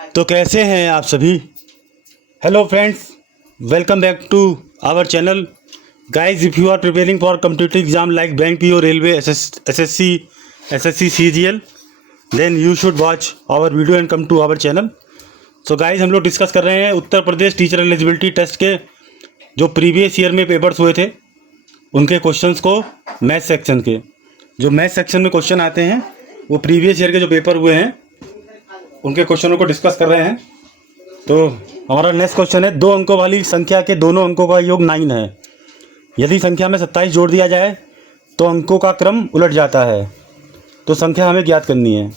तो कैसे हैं आप सभी। Hello friends, welcome back to our channel. Guys, if you are preparing for competitive exam like bank PO, railway, SSC CGL, then you should watch our video and come to our channel. So guys, हम लोग discuss कर रहे हैं Uttar Pradesh teacher eligibility test के जो previous year में papers हुए थे उनके क्वेश्चंस को, मैथ सेक्शन के जो मैथ सेक्शन में क्वेश्चन आते हैं वो प्रीवियस ईयर के जो पेपर हुए हैं उनके क्वेश्चनों को डिस्कस कर रहे हैं। तो हमारा नेक्स्ट क्वेश्चन है, 2 अंकों वाली संख्या के दोनों अंकों का योग 9 है। यदि संख्या में 27 जोड़ दिया जाए तो अंकों का क्रम उलट जाता है। तो संख्या हमें ज्ञात करनी है।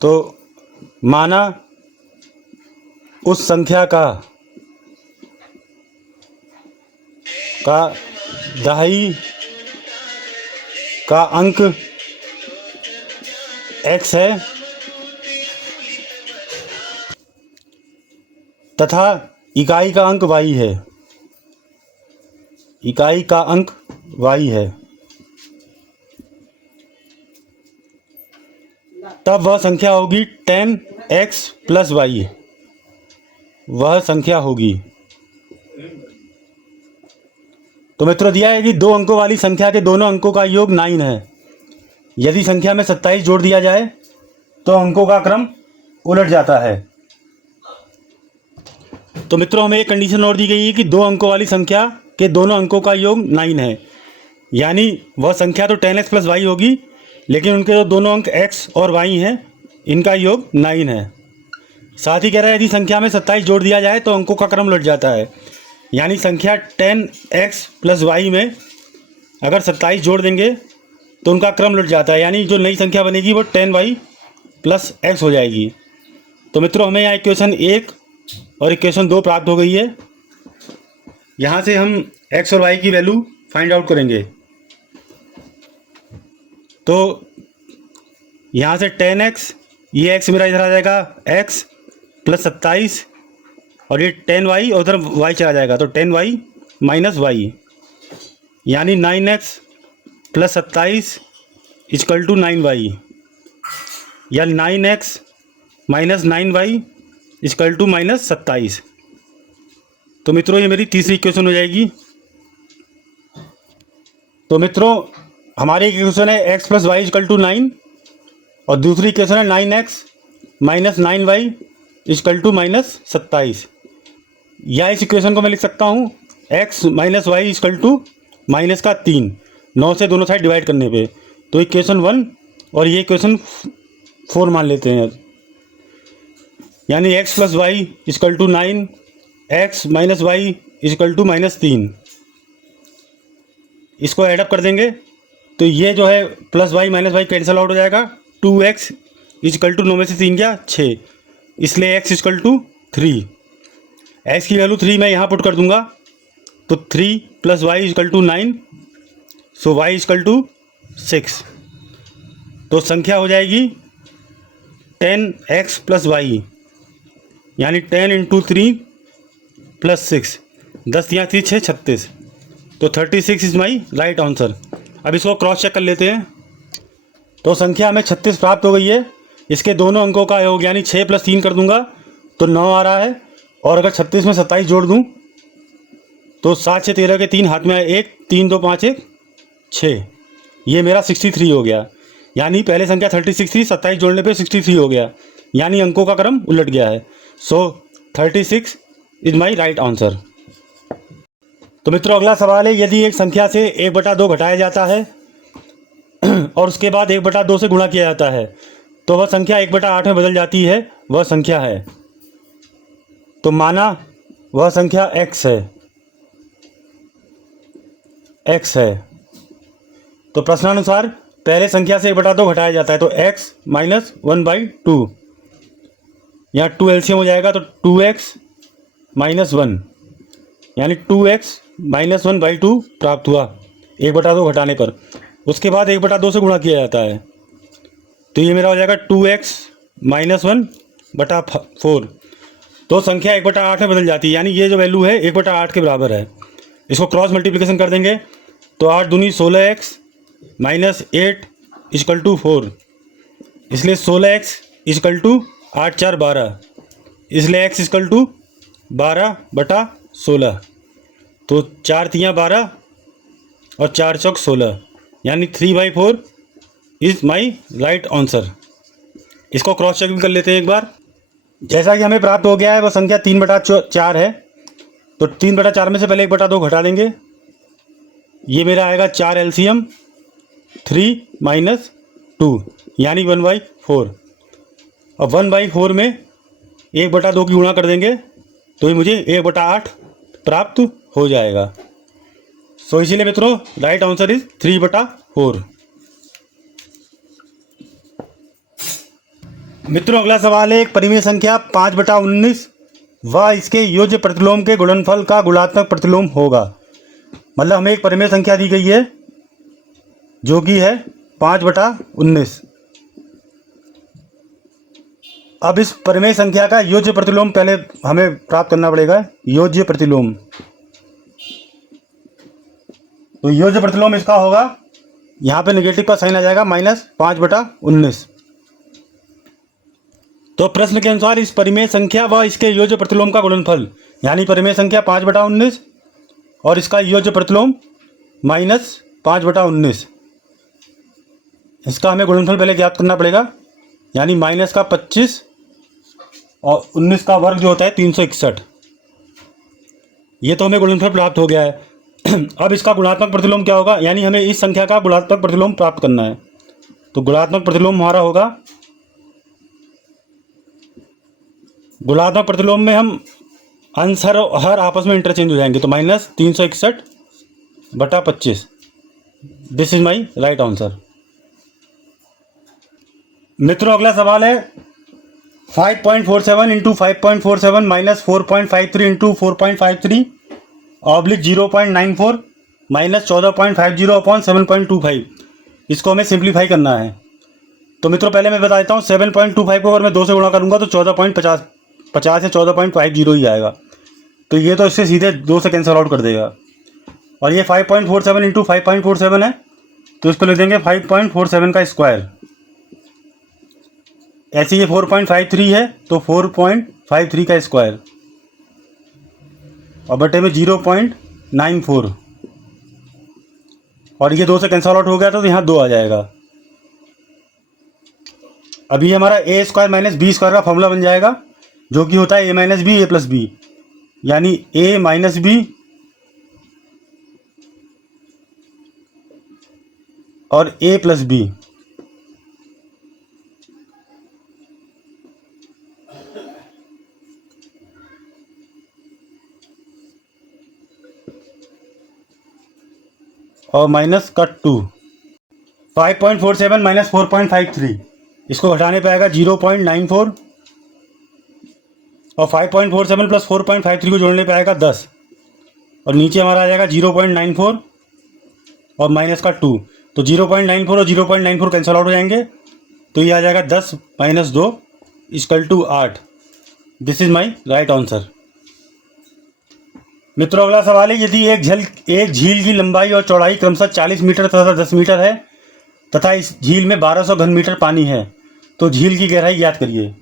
तो माना उस संख्या का दहाई का अंक x है तथा इकाई का अंक y है। इकाई का अंक y है, तब वह संख्या होगी 10x प्लस y। वह संख्या होगी। तो मित्रों, दिया है कि 2 अंकों वाली संख्या के दोनों अंकों का योग 9 है। यदि संख्या में 27 जोड़ दिया जाए तो अंकों का क्रम उलट जाता है। तो मित्रों, हमें एक कंडीशन और दी गई है कि 2 अंकों वाली संख्या के दोनों अंकों का योग 9 है, यानी वह संख्या तो 10x प्लस y होगी, लेकिन उनके जो दोनों अंक x और y हैं इनका योग 9 है। साथ ही कह रहा है यदि संख्या में 27 जोड़ दिया जाए तो अंकों का क्रम उलट जाता है, यानी संख्या 10x प्लस y में अगर 27 जोड़ देंगे तो उनका क्रम उलट जाता है, यानी जो नई संख्या बनेगी वो 10y प्लस x हो जाएगी। तो मित्रों, हमें यहाँ इक्वेशन 1 और इक्वेशन 2 प्राप्त हो गई है। यहाँ से हम x और y की वैल्यू फाइंड आउट करेंगे। तो यहाँ से 10x, ये x मेरा इधर आ जाएगा x प्लस 27 और ये 10y और उधर y चला जाएगा, तो 10y माइनस y, यानी 9x plus 27 equal to 9y, या 9x minus 9y equal to minus 27। तो मित्रों, ये मेरी तीसरी इक्वेशन हो जाएगी। तो मित्रों, हमारी इक्वेशन है x plus y equal to 9 और दूसरी इक्वेशन है 9x minus 9y equal to minus 27। या इस इक्वेशन को मैं लिख सकता हूँ x minus y equal to minus का 3, 9 से दोनों साइड डिवाइड करने पे, तो इक्वेशन 1 और ये इक्वेशन 4 मान लेते हैं। यानी x plus y equal to 9, x minus y equal to minus 3। इसको एडअप कर देंगे तो ये जो है plus y minus y cancel out हो जाएगा। 2x इक्वल टू 9 में से 3 गया 6, इसलिए x इक्वल टू 3। x की वैल्यू 3 मैं यहाँ पुट कर दूंगा, तो 3 plus y equal to 9, so y equal to 6। तो संख्या हो जाएगी 10x प्लस वाई, यानी 10 इंटू 3 प्लस 6, 10 यहाँ 3 6 36, तो 36 इज़ माई राइट आंसर। अब इसको क्रॉस चेक कर लेते हैं। तो संख्या हमें 36 प्राप्त हो गई है। इसके दोनों अंकों का योग यानी 6 प्लस 3 कर दूंगा तो 9 आ रहा है, और अगर 36 में 27 जोड़ दूं तो 7 6 13 के 3 हाथ में आए 1, 3 2 5 1 6, ये मेरा 63 हो गया। यानी पहले संख्या 36 थी, 27 जोड़ने पे 63 हो गया, यानी अंकों का क्रम उलट गया है। सो 36 इज माई राइट आंसर। तो मित्रों, अगला सवाल है, यदि एक संख्या से 1/2 घटाया जाता है और उसके बाद 1/2 से गुणा किया जाता है तो वह संख्या 1/8 में बदल जाती है, वह संख्या है। तो माना वह संख्या x है, x है। तो प्रश्नानुसार पहले संख्या से 1/2 घटाया जाता है, तो x माइनस 1/2, यहाँ 2 एलसीएम हो जाएगा, तो 2x माइनस 1, यानी 2x माइनस 1/2 प्राप्त हुआ 1/2 घटाने पर। उसके बाद 1/2 से गुणा किया जाता है, तो ये मेरा हो जाएगा 2x माइनस 1/4। तो संख्या 1/8 में बदल जाती है, यानी ये जो वैल्यू है 1/8 के बराबर है। इसको क्रॉस मल्टीप्लिकेशन कर देंगे तो 8 दूनी 16x माइनस 8 इक्वल टू 4, इसलिए 16x इजकल टू 8 4 12, इसलिए x इजकल टू 12/16। तो 4 तियाँ 12 और 4 चौक 16, यानी 3/4 इज़ माई राइट आंसर। इसको क्रॉस चेक भी कर लेते हैं एक बार। जैसा कि हमें प्राप्त हो गया है वो संख्या 3/4 है, तो 3/4 में से पहले 1/2 घटा देंगे। ये मेरा आएगा 4 LCM 3 - 2 यानी 1/4। और 1/4 में 1/2 की गुणा कर देंगे तो ये मुझे 1/8 प्राप्त हो जाएगा। सो इसीलिए मित्रों राइट आंसर इज 3/4। मित्रों अगला सवाल है, एक परिमेय संख्या 5/19 व इसके योज्य प्रतिलोम के गुणनफल का गुणात्मक प्रतिलोम होगा। मतलब हमें एक परिमेय संख्या दी गई है जो कि है 5/19। अब इस परिमेय संख्या का योज्य प्रतिलोम पहले हमें प्राप्त करना पड़ेगा। योज्य प्रतिलोम, तो योज्य प्रतिलोम इसका होगा, यहाँ पे नेगेटिव का साइन आ जाएगा -5/19। तो प्रश्न के अनुसार इस परिमेय संख्या व इसके योज्य प्रतिलोम का गुणनफल, यानी परिमेय संख्या 5/19 और इसका योज्य प्रतिलोम -5/19, इसका हमें गुणनफल पहले ज्ञात करना पड़ेगा। यानी -25 और 19 का वर्ग जो होता है 361। ये तो हमें गुणनफल प्राप्त हो गया है। अब इसका गुणात्मक प्रतिलोम क्या होगा, यानी हमें इस संख्या का गुणात्मक प्रतिलोम प्राप्त करना है। तो गुणात्मक प्रतिलोम हमारा होगा, गुणात्मक प्रतिलोम में हम अंश हर आपस में इंटरचेंज हो जाएंगे। तो -361/25, this is my right answer. मित्रों अगला सवाल है, 5.47 × 5.47 - 4.53 × 4.53 ऑब्लिक 0.94 - 14.50/7.25, इसको हमें सिंप्लीफाई करना है। तो मित्रों पहले मैं बता देता हूँ, 7.25 को अगर मैं 2 से गुणा करूँगा तो 14.50 या 14.50 ही आएगा। तो ये तो इससे सीधे 2 से कैंसिल आउट कर देगा। और ये 5.47 × 5.47 है, तो इसको लिख देंगे 5.47 का स्क्वायर। ऐसे ये 4.53 है तो 4.53 का स्क्वायर और बटे में 0.94, और ये 2 से कैंसिल आउट हो गया तो यहाँ 2 आ जाएगा। अभी हमारा a² - b² का फॉर्मूला बन जाएगा, जो कि होता है a - b a + b, यानी a - b और a + b। और माइनस का 2, 5.47 - 4.53, इसको घटाने पे आएगा 0.94, और 5.47 + 4.53 को जोड़ने पे आएगा 10, और नीचे हमारा आ जाएगा 0.94 और माइनस का 2। तो 0.94 और 0.94 कैंसिल आउट हो जाएंगे, तो ये आ जाएगा 10 - 2 = 8। This is my right answer. मित्रों अगला सवाल है, यदि एक झील की लंबाई और चौड़ाई क्रमशः 40 मीटर तथा 10 मीटर है तथा इस झील में 1200 घन मीटर पानी है, तो झील की गहराई ज्ञात करिए।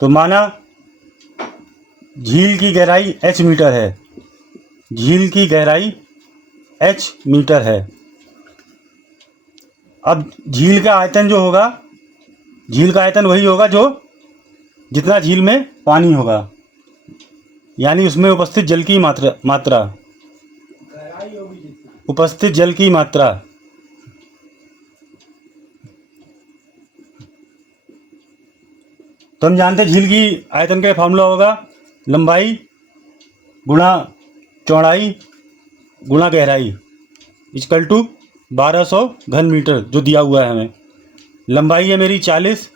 तो माना झील की गहराई h मीटर है, झील की गहराई h मीटर है। अब झील का आयतन जो होगा, झील का आयतन वही होगा जो जितना झील में पानी होगा, यानी उसमें उपस्थित जल की मात्रा उपस्थित जल की मात्रा। तो हम जानते हैं झील की आयतन का फॉर्मूला होगा लंबाई गुणा चौड़ाई गुणा गहराई = 1200 घन मीटर, जो दिया हुआ है हमें। लंबाई है मेरी 40,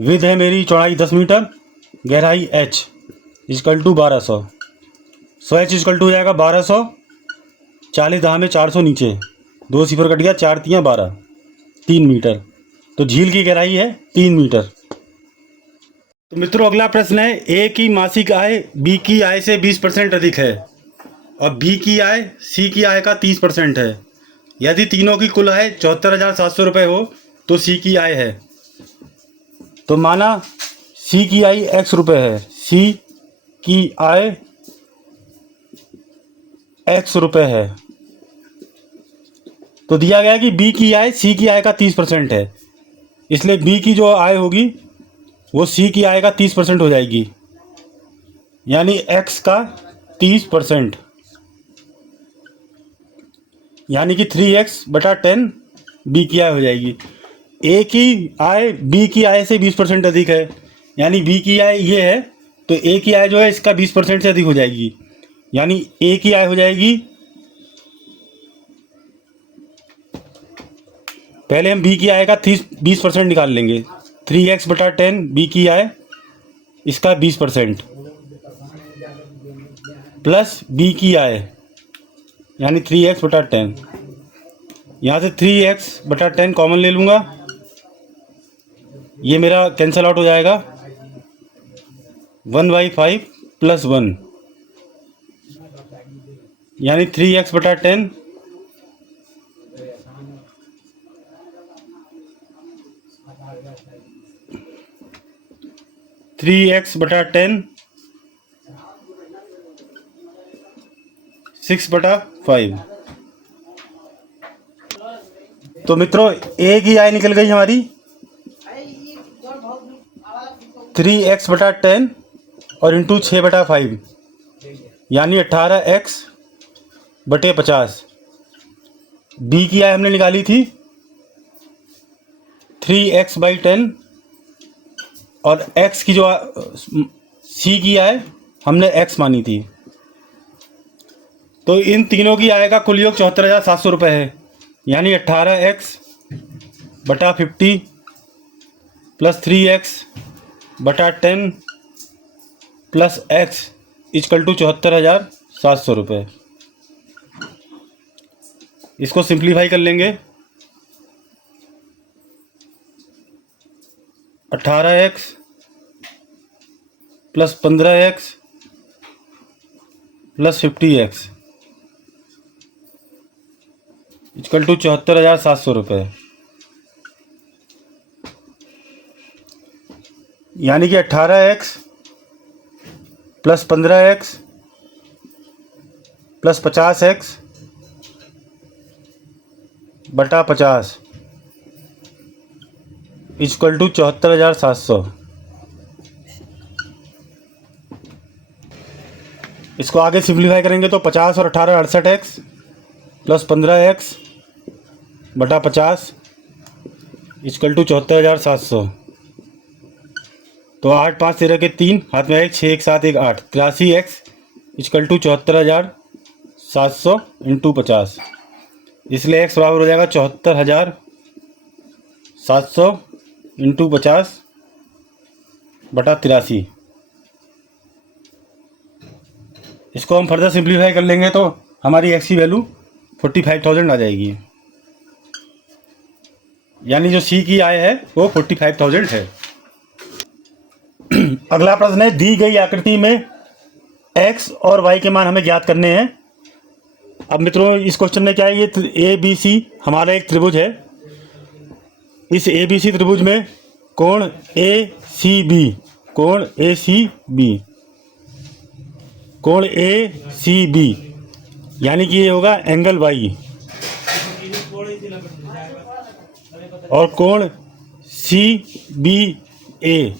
विड्थ है मेरी चौड़ाई 10 मीटर, गहराई h = 1200। सो h = हो जाएगा 1200, 40 दहा में 400 नीचे 2 सिफर कट गया, 4 तियाँ 12, 3 मीटर। तो झील की गहराई है 3 मीटर। तो मित्रों अगला प्रश्न है, ए की मासिक आय बी की आय से 20% अधिक है और बी की आय सी की आय का 30% है। यदि तीनों की कुल आय 74,700 रुपये हो तो सी की आय है। तो माना सी की आई x रुपये है, सी की आई x रुपये है, तो दिया गया है कि बी की आय सी की आय का 30% है, इसलिए बी की जो आय होगी वो सी की आय का 30% हो जाएगी, यानी x का 30%, यानी कि 3x/10 बी की आय हो जाएगी। ए की आय बी की आय से 20% अधिक है, यानी बी की आय ये है तो ए की आय जो है इसका 20% से अधिक हो जाएगी, यानी ए की आय हो जाएगी, पहले हम बी की आय का 20% निकाल लेंगे। 3x/10 बी की आय इसका 20% प्लस बी की आय यानी 3x/10, यहाँ से 3x/10 कॉमन ले लूँगा, ये मेरा कैंसिल आउट हो जाएगा, 1/5 + 1 यानी 3x/10 3x/10 6/5। तो मित्रों ए की आय निकल गई हमारी 3x/10 और इंटू 6/5 यानी 18x/50। बी की आय हमने निकाली थी 3x/10 और x की जो सी की आय हमने x मानी थी, तो इन तीनों की आय का कुल योग 74,700 रुपये है, यानी 18x/50 plus 3x/10 plus x equal to 74,700 रुपये। इसको सिंप्लीफाई कर लेंगे, 18x plus 15x plus 50x equal to 74,700 रुपये, यानी कि 18x plus 15x plus 50x बटा 50 इक्वल टू 74,700। इसको आगे सिंप्लीफाई करेंगे तो 50 और 18 68x प्लस 15x बटा 50 इक्वल टू 74,700। तो 8 5 13 के 3 हाथ में 1 6 1 7 1 8 83x इक्वल टू 74,700 इंटू 50, इसलिए x बराबर हो जाएगा 74,700 इंटू 50 बटा 83। इसको हम फर्दर सिंप्लीफाई कर लेंगे तो हमारी x की वैल्यू 45,000 आ जाएगी, यानी जो c की आय है वो 45,000 है। अगला प्रश्न है, दी गई आकृति में x और y के मान हमें ज्ञात करने हैं। अब मित्रों इस क्वेश्चन में क्या है, ये ए बी सी हमारा एक त्रिभुज है, इस ए बी सी त्रिभुज में कोण ए सी बी, कोण ए सी बी, कोण ए सी बी यानी कि ये होगा एंगल y, और कोण सी बी ए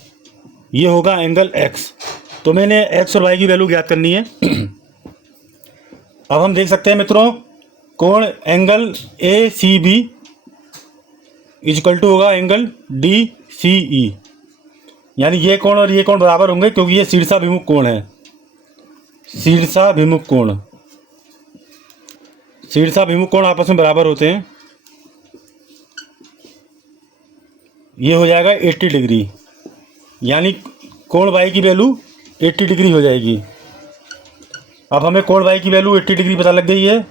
ये होगा एंगल x। तो मैंने x और y की वैल्यू ज्ञात करनी है। अब हम देख सकते हैं मित्रों, कोण angle A C B equal to होगा एंगल डी सी ई, यानी ये कोण और ये कोण बराबर होंगे क्योंकि ये शीर्षाभिमुख कोण है, शीर्षाभिमुख कोण, शीर्षाभिमुख कोण आपस में बराबर होते हैं। ये हो जाएगा 80 डिग्री, यानी कोण y की वैल्यू 80 डिग्री हो जाएगी। अब हमें कोण y की वैल्यू 80 डिग्री पता लग गई है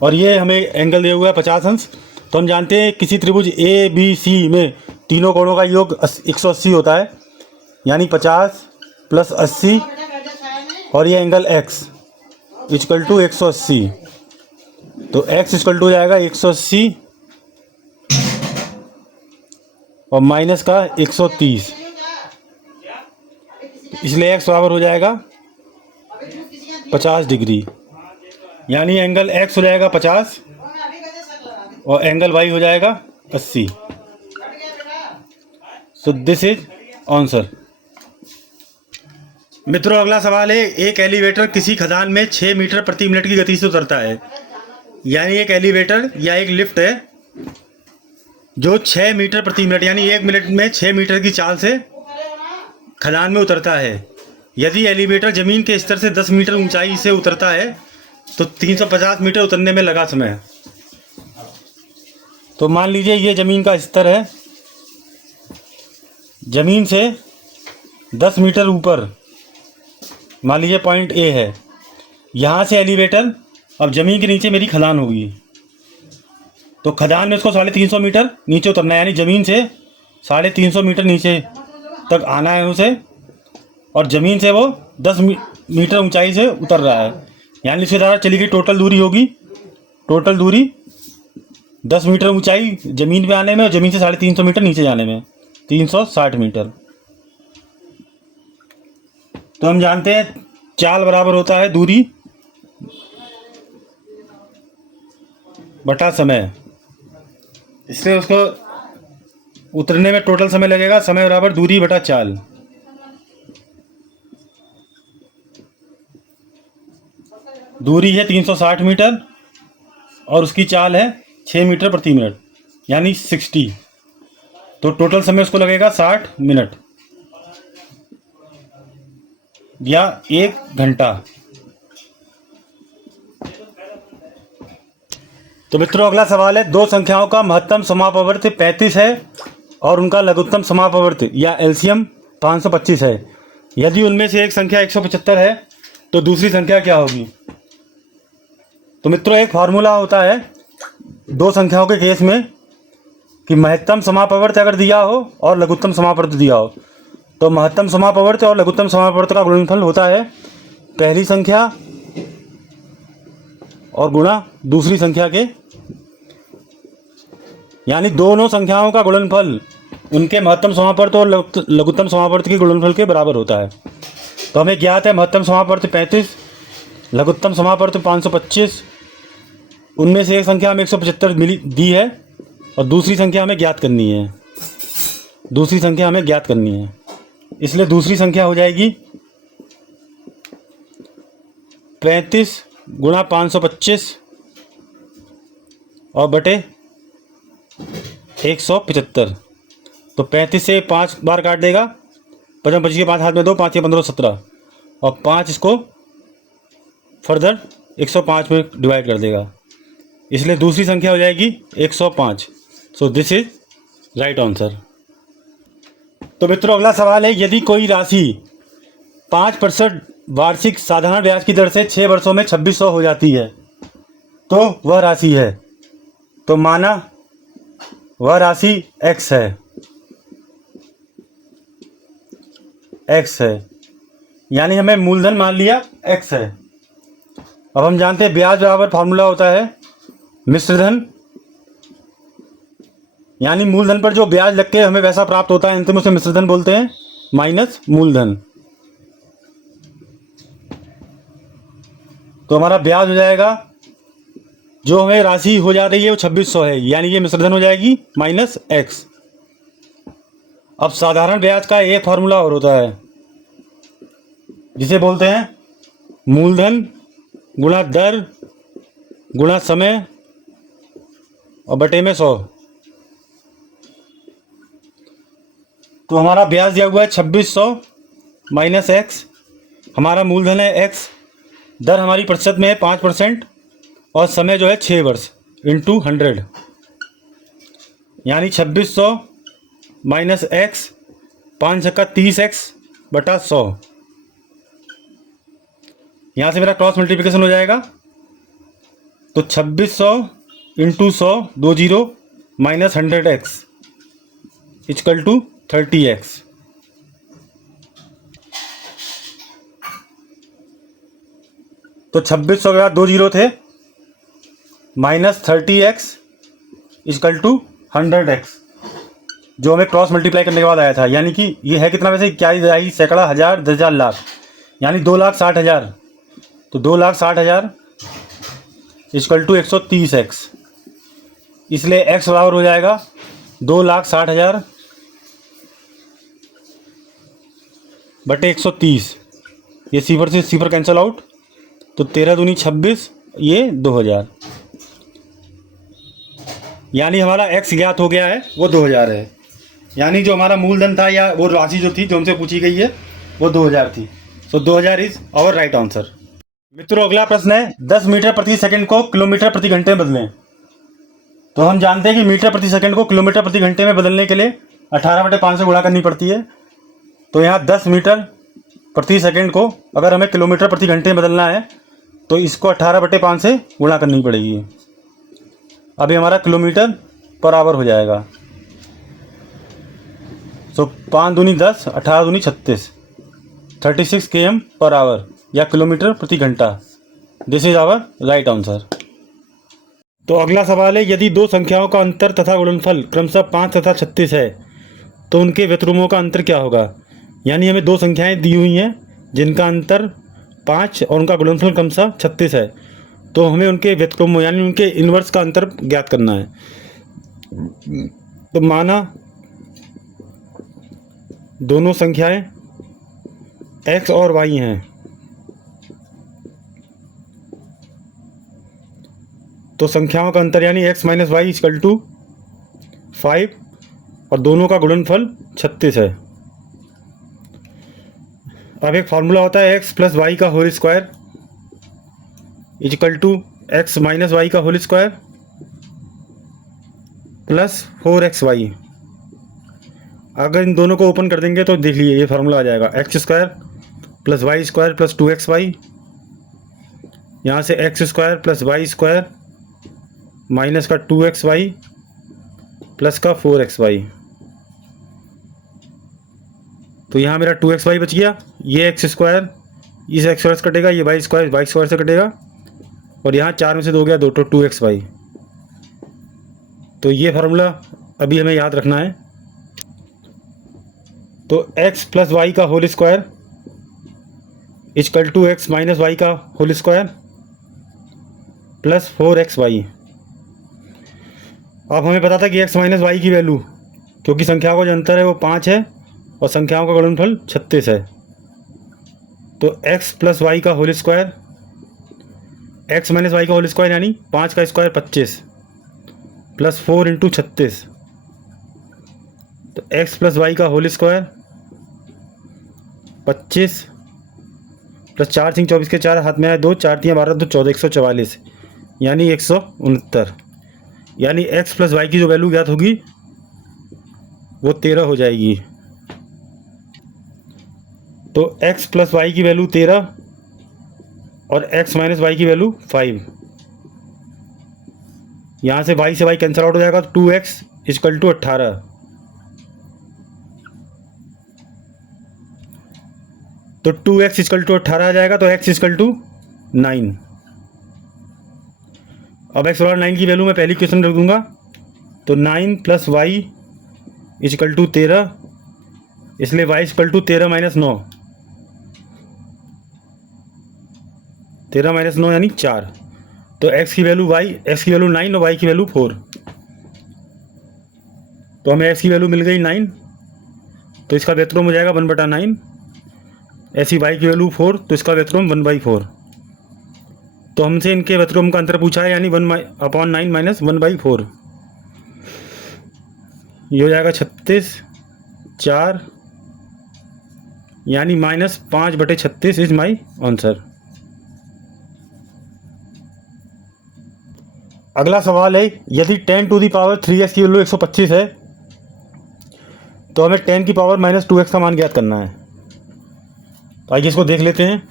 और ये हमें एंगल दिया हुआ है 50 अंश। तो हम जानते हैं किसी त्रिभुज ए बी सी में तीनों कोणों का योग 180 होता है, यानी 50 प्लस 80 और ये एंगल x इक्वल टू 180। तो x इक्वल टू हो जाएगा 180 और माइनस का 130, इसलिए एक्स बराबर हो जाएगा 50 डिग्री। यानी एंगल एक्स हो जाएगा 50 और एंगल वाई हो जाएगा 80। So this is answer. मित्रों अगला सवाल है, एक एलिवेटर किसी खदान में 6 मीटर प्रति मिनट की गति से उतरता है। यानी एक एलिवेटर या एक लिफ्ट है जो 6 मीटर प्रति मिनट यानी 1 मिनट में 6 मीटर की चाल से खदान में उतरता है। यदि एलिवेटर ज़मीन के स्तर से 10 मीटर ऊंचाई से उतरता है तो 350 मीटर उतरने में लगा समय। तो मान लीजिए ये ज़मीन का स्तर है, ज़मीन से 10 मीटर ऊपर मान लीजिए पॉइंट ए है। यहाँ से एलिवेटर, अब ज़मीन के नीचे मेरी खदान होगी तो खदान में उसको 350 मीटर नीचे उतरना है। यानी ज़मीन से 350 मीटर नीचे तक आना है उसे, और ज़मीन से वो 10 मीटर ऊंचाई से उतर रहा है। यानी इसके द्वारा चली गई टोटल दूरी होगी, टोटल दूरी 10 मीटर ऊंचाई ज़मीन पे आने में और ज़मीन से 350 मीटर नीचे जाने में 360 मीटर। तो हम जानते हैं चाल बराबर होता है दूरी बटा समय, इसलिए उसको उतरने में टोटल समय लगेगा, समय बराबर दूरी बटा चाल। दूरी है 360 मीटर और उसकी चाल है 6 मीटर प्रति मिनट यानी 60। तो टोटल समय उसको लगेगा 60 मिनट या 1 घंटा। तो मित्रों अगला सवाल है, दो संख्याओं का महत्तम समापवर्त 35 है और उनका लघुत्तम समापवर्त या एलसीएम 525 है। यदि उनमें से एक संख्या 175 है तो दूसरी संख्या क्या होगी? तो मित्रों एक फार्मूला होता है दो संख्याओं के केस में कि महत्तम समापवर्त अगर दिया हो और लघुत्तम समापवर्त दिया हो तो महत्तम समापवर्त और लघुत्तम समापवर्त का गुणनफल होता है पहली संख्या और गुणा दूसरी संख्या के, यानी दोनों संख्याओं का गुणनफल उनके महत्तम समापवर्त और लघुत्तम समापवर्त के गुणनफल के बराबर होता है। तो हमें ज्ञात है महत्तम समापवर्त 35, लघुत्तम समापवर्त 525। उनमें से एक संख्या हमें 175 मिली दी है और दूसरी संख्या हमें ज्ञात करनी है, दूसरी संख्या हमें ज्ञात करनी है। इसलिए दूसरी संख्या हो जाएगी 35 गुणा 525 और बटे 175। तो 35 से 5 बार काट देगा, 25 के 5 हाथ में 2, 5 या 15 17 और 5 इसको फर्दर 105 में डिवाइड कर देगा। इसलिए दूसरी संख्या हो जाएगी 105। So this is right answer. तो मित्रों अगला सवाल है, यदि कोई राशि 5% वार्षिक साधारण ब्याज की दर से 6 वर्षों में 2600 हो जाती है तो वह राशि है। तो माना वह राशि x है, x है, यानी हमें मूलधन मान लिया x है। अब हम जानते हैं ब्याज बराबर फार्मूला होता है मिश्रधन, यानी मूलधन पर जो ब्याज लग के हमें वैसा प्राप्त होता है अंतिम उसे मिश्रधन बोलते हैं माइनस मूलधन। तो हमारा ब्याज हो जाएगा, जो हमें राशि हो जा रही है वो 2600 है, यानी ये मिश्रधन हो जाएगी माइनस x। अब साधारण ब्याज का एक फार्मूला और होता है जिसे बोलते हैं मूलधन गुणा दर गुणा समय और बटे में 100। तो हमारा ब्याज दिया हुआ है 2600 माइनस x, हमारा मूलधन है x, दर हमारी प्रतिशत में है 5% और समय जो है 6 वर्ष इंटू 100, यानी 2600 माइनस x 5 छक्का 30x बटा 100। यहाँ से मेरा क्रॉस मल्टीप्लिकेशन हो जाएगा। तो 2600 into 100 2 zero minus 100x equal to 30x। तो 2600 के बाद 2 जीरो थे minus 30x equal to 100x। जो हमें क्रॉस मल्टीप्लाई करने के बाद आया था, यानी कि ये है कितना वैसे 21 सैकड़ा हज़ार 10,000 लाख, यानी 2,60,000। तो 2,60,000 इक्वल टू 130x, इसलिए x बराबर हो जाएगा 2,60,000 बटे 130। ये सीफर से सीफर कैंसिल आउट, तो 13 दूनी 26, ये 2,000, यानी हमारा x ज्ञात हो गया है, वो 2,000 है। यानी जो हमारा मूलधन था या वो राशि जो थी जो हमसे पूछी गई है वो 2,000 थी। सो 2,000 इज आवर राइट आंसर। मित्रों अगला प्रश्न है 10 मीटर प्रति सेकंड को किलोमीटर प्रति घंटे में बदलें। तो हम जानते हैं कि मीटर प्रति सेकंड को किलोमीटर प्रति घंटे में बदलने के लिए 18/5 से गुणा करनी पड़ती है। तो यहाँ 10 मीटर प्रति सेकंड को अगर हमें किलोमीटर प्रति घंटे में बदलना है तो इसको 18/5 से गुणा करनी पड़ेगी। अभी हमारा किलोमीटर पर आवर हो जाएगा। सो 5 दूनी 10, 18 दूनी 36, 36 km पर आवर या किलोमीटर प्रति घंटा। This is our right answer. तो अगला सवाल है यदि दो संख्याओं का अंतर तथा गुणनफल क्रमशः 5 तथा 36 है तो उनके व्यतिक्रमों का अंतर क्या होगा। यानी हमें दो संख्याएं दी हुई हैं जिनका अंतर 5 और उनका गुणनफल क्रमशः 36 है, तो हमें उनके व्यतिक्रमों यानी उनके इन्वर्स का अंतर ज्ञात करना है। तो माना दोनों संख्याएं x और y हैं, तो संख्याओं का अंतर यानी x minus y equal to 5 और दोनों का गुणनफल 36 है। अब एक फार्मूला होता है x प्लस वाई का whole square equal to x minus y का होल स्क्वायर प्लस 4xy। अगर इन दोनों को ओपन कर देंगे तो देख लीजिए ये फार्मूला आ जाएगा x square plus y square plus 2xy, यहाँ से x square plus y square minus का 2xy प्लस का 4xy। तो यहाँ मेरा 2xy बच गया, ये x स्क्वायर इस x स्क्वायर से कटेगा, ये वाई स्क्वायर से कटेगा, और यहाँ 4 में से 2 गया 2, तो 2xy। तो ये फार्मूला अभी हमें याद रखना है। तो x प्लस वाई का whole square equal to x minus y का होल स्क्वायर प्लस 4xy। अब हमें पता था कि x माइनस वाई की वैल्यू, क्योंकि संख्याओं का जो अंतर है वो 5 है और संख्याओं का गुणनफल 36 है, तो x प्लस वाई का whole square, x minus y का होल स्क्वायर यानी 5 का स्क्वायर 25 प्लस 4 इंटू 36, तो x प्लस वाई का होल स्क्वायर 25 प्लस 4 3 24 के 4 हाथ में आए 2, 4 3 12 2 14, 144 यानी 169। यानी x प्लस वाई की जो वैल्यू ज्ञात होगी वो 13 हो जाएगी। तो x प्लस वाई की वैल्यू 13 और x माइनस वाई की वैल्यू 5। यहाँ से y से y कैंसिल आउट हो जाएगा, तो 2x इक्वल टू 18। तो 2x इक्वल टू 18 आ जाएगा, तो x इक्वल टू 9। अब x बराबर 9 की वैल्यू मैं पहली क्वेश्चन रख दूंगा, तो 9 प्लस वाई इक्वल टू 13, इसलिए y equal to 13 minus 9, 13 minus 9 यानी 4। तो x की वैल्यू 9 और y की वैल्यू 4। तो हमें x की वैल्यू मिल गई 9, तो इसका व्यतिक्रम हो जाएगा 1/9। ऐसी y की वैल्यू 4, तो इसका व्यतिक्रम 1/4। तो हमसे इनके व्यतिक्रम का अंतर पूछा है, यानी 1/9 माइनस 1/4। ये हो जाएगा 36 4, यानी -5/36 इज माई आंसर। अगला सवाल है यदि 10 टू दी पावर 3x की वैल्यू 125 है तो हमें 10 की पावर -2x का मान ज्ञात करना है। तो आइए इसको देख लेते हैं।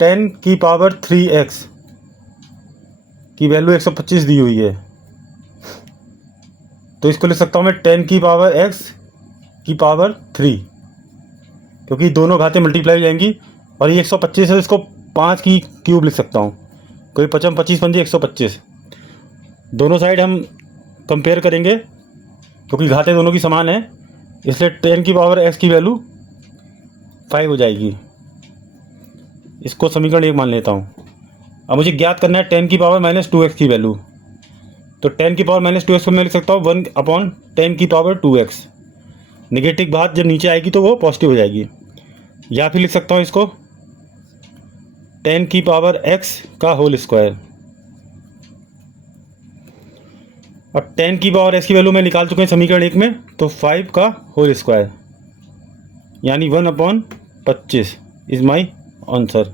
10 की पावर 3x की वैल्यू 125 दी हुई है, तो इसको लिख सकता हूँ मैं 10 की पावर x की पावर 3, क्योंकि दोनों घातें मल्टीप्लाई हो जाएंगी और ये 125 है, इसको 5 की क्यूब लिख सकता हूँ, कोई 55 25 125। दोनों साइड हम कंपेयर करेंगे क्योंकि घातें दोनों की समान है, इसलिए 10 की पावर x की वैल्यू 5 हो जाएगी। इसको समीकरण 1 मान लेता हूँ। अब मुझे ज्ञात करना है 10 की पावर -2x की वैल्यू। तो 10 की पावर -2x को मैं लिख सकता हूँ 1/10 की पावर 2x। नेगेटिव बात जब नीचे आएगी तो वो पॉजिटिव हो जाएगी। या फिर लिख सकता हूँ इसको 10 की पावर x का होल स्क्वायर। अब 10 की पावर x की वैल्यू मैं निकाल चुके हैं समीकरण 1 में, तो 5 का होल स्क्वायर यानी 1/25 इज माई आंसर।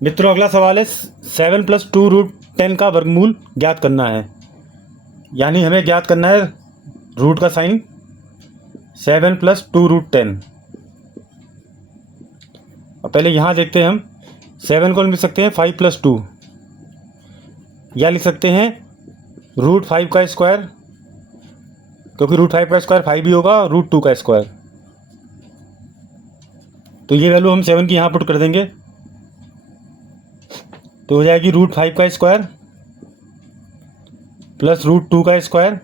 मित्रों अगला सवाल है 7 + 2√10 का वर्गमूल ज्ञात करना है। यानी हमें ज्ञात करना है रूट का साइन 7 + 2√10। अब पहले यहाँ देखते हैं हम 7 को लिख सकते हैं 5 + 2, या लिख सकते हैं √5 का स्क्वायर, क्योंकि √5 का स्क्वायर 5 भी होगा, और √2 का स्क्वायर। तो ये वैल्यू हम 7 की यहाँ पुट कर देंगे, तो हो जाएगी √5 का स्क्वायर प्लस √2 का स्क्वायर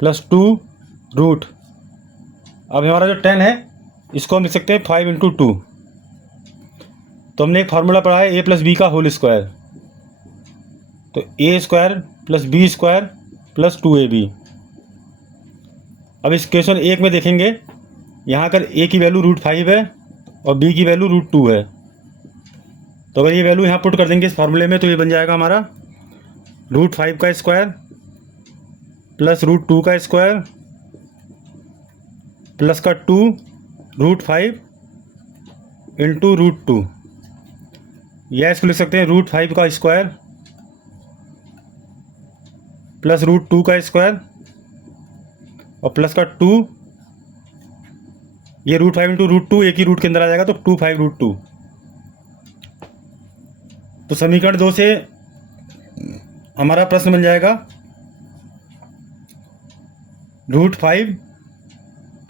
प्लस 2 रूट। अब हमारा जो 10 है इसको हम लिख सकते हैं 5 × 2। तो हमने एक फार्मूला पढ़ा है a + b का होल स्क्वायर, तो a² + b² + 2ab। अब इस क्वेश्चन 1 में देखेंगे, यहाँ अगर a की वैल्यू √5 है और b की वैल्यू √2 है, तो अगर ये वैल्यू यहाँ पुट कर देंगे इस फार्मूले में, तो ये बन जाएगा हमारा √5 का स्क्वायर प्लस √2 का स्क्वायर प्लस का 2 √5 × √2, या इसको लिख सकते हैं √5 का स्क्वायर प्लस √2 का स्क्वायर और प्लस का 2, ये √5 × √2 एक ही रूट के अंदर आ जाएगा, तो 2/5√2। तो समीकरण 2 से हमारा प्रश्न बन जाएगा √5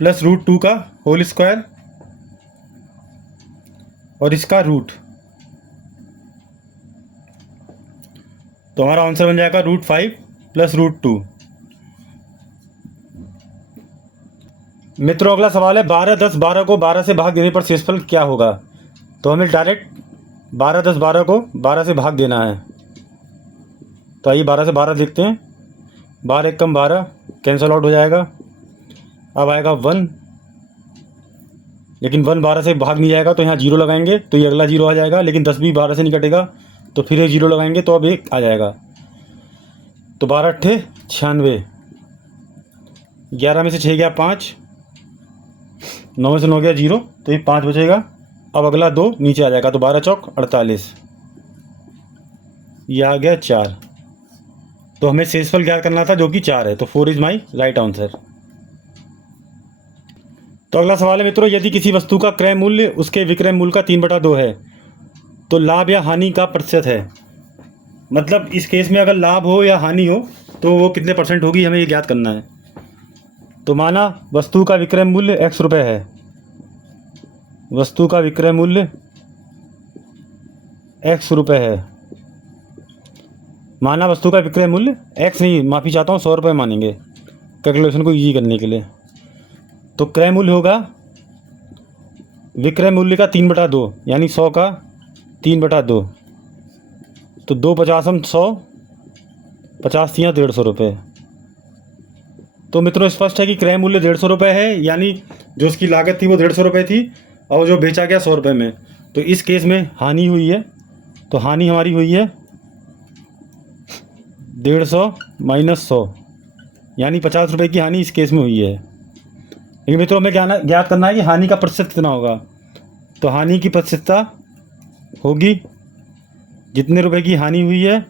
+ √2 का होल स्क्वायर और इसका रूट। तो हमारा आंसर बन जाएगा √5 + √2। मित्रों अगला सवाल है 12, 10, 12 को 12 से भाग देने पर शेषफल क्या होगा। तो हमें डायरेक्ट 12, 10, 12 को 12 से भाग देना है। तो आइए 12 से 12 देखते हैं। 12 × 12 कैंसल आउट हो जाएगा। अब आएगा 1, लेकिन 1 12 से भाग नहीं जाएगा, तो यहाँ 0 लगाएंगे तो ये अगला 0 आ जाएगा। लेकिन 10 भी 12 से नहीं कटेगा, तो फिर एक 0 लगाएंगे तो अब 1 आ जाएगा। तो 12 × 8 = 96, 11 में से 6 गया 5, 9 में से 9 गया 0, तो ये 5 बचेगा। अब अगला 2 नीचे आ जाएगा, तो 12 चौक 48, ये आ गया 4। तो हमें शेषफल ज्ञात करना था जो कि 4 है, तो 4 इज माई राइट आंसर। तो अगला सवाल है मित्रों, यदि किसी वस्तु का क्रय मूल्य उसके विक्रय मूल्य का 3/2 है, तो लाभ या हानि का प्रतिशत है। मतलब इस केस में अगर लाभ हो या हानि हो तो वो कितने % होगी, हमें ये ज्ञात करना है। तो माना वस्तु का विक्रय मूल्य x रुपये है, वस्तु का विक्रय मूल्य x रुपये है। माना वस्तु का विक्रय मूल्य x नहीं, माफ़ी चाहता हूँ, 100 रुपये मानेंगे कैलकुलेशन को ईजी करने के लिए। तो क्रय मूल्य होगा विक्रय मूल्य का 3/2, यानी 100 का 3/2, तो 2 50 100, 50 या 150 रुपये। तो मित्रों स्पष्ट है कि क्रय मूल्य 150 रुपये है, यानी जो उसकी लागत थी वो 150 रुपये थी और जो बेचा गया 100 रुपये में। तो इस केस में हानि हुई है, तो हानि हमारी हुई है 150 - 100, यानी 50 रुपये की हानि इस केस में हुई है। लेकिन मित्रों हमें ज्ञात करना है कि हानि का प्रतिशत कितना होगा। तो हानि की प्रतिशतता होगी जितने रुपए की हानि हुई है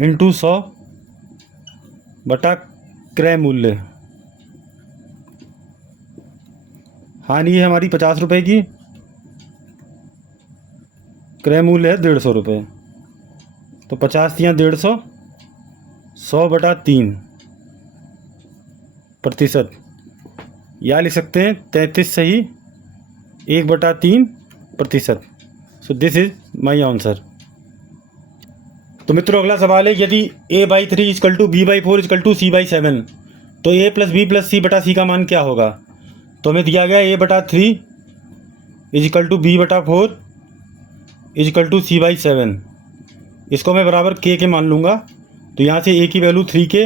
× 100 बटा क्रय मूल्य। हानि है हमारी 50 रुपये की, क्रय मूल्य है 150 रुपये, तो 50 या 150, 100/3%, या लिख सकते हैं 33 सही 1/3%। So this is my answer. तो मित्रों अगला सवाल है, यदि a/3 is equal to b/4 is equal to c/7 तो a प्लस बी प्लस सी बटा सी का मान क्या होगा। तो हमें दिया गया a/3 is equal to b/4 is equal to c/7। इसको मैं बराबर के मान लूँगा। तो यहाँ से a की वैल्यू 3k,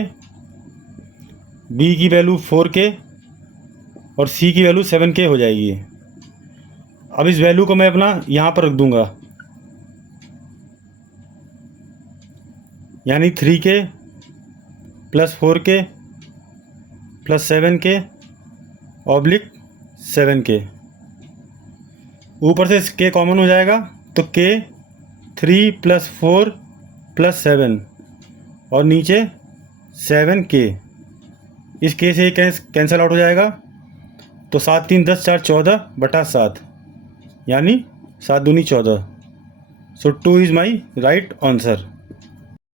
b की वैल्यू 4k और c की वैल्यू 7k हो जाएगी। अब इस वैल्यू को मैं अपना यहाँ पर रख दूँगा, यानी 3k plus 4k plus 7k oblique 7k। ऊपर से k कॉमन हो जाएगा तो k 3 प्लस 4 प्लस 7 और नीचे 7k। इस k से कैंसिल आउट हो जाएगा। तो 7 3 10 4 14 बटा 7 यानी 7 दूनी 14। सो 2 इज़ माई राइट आंसर।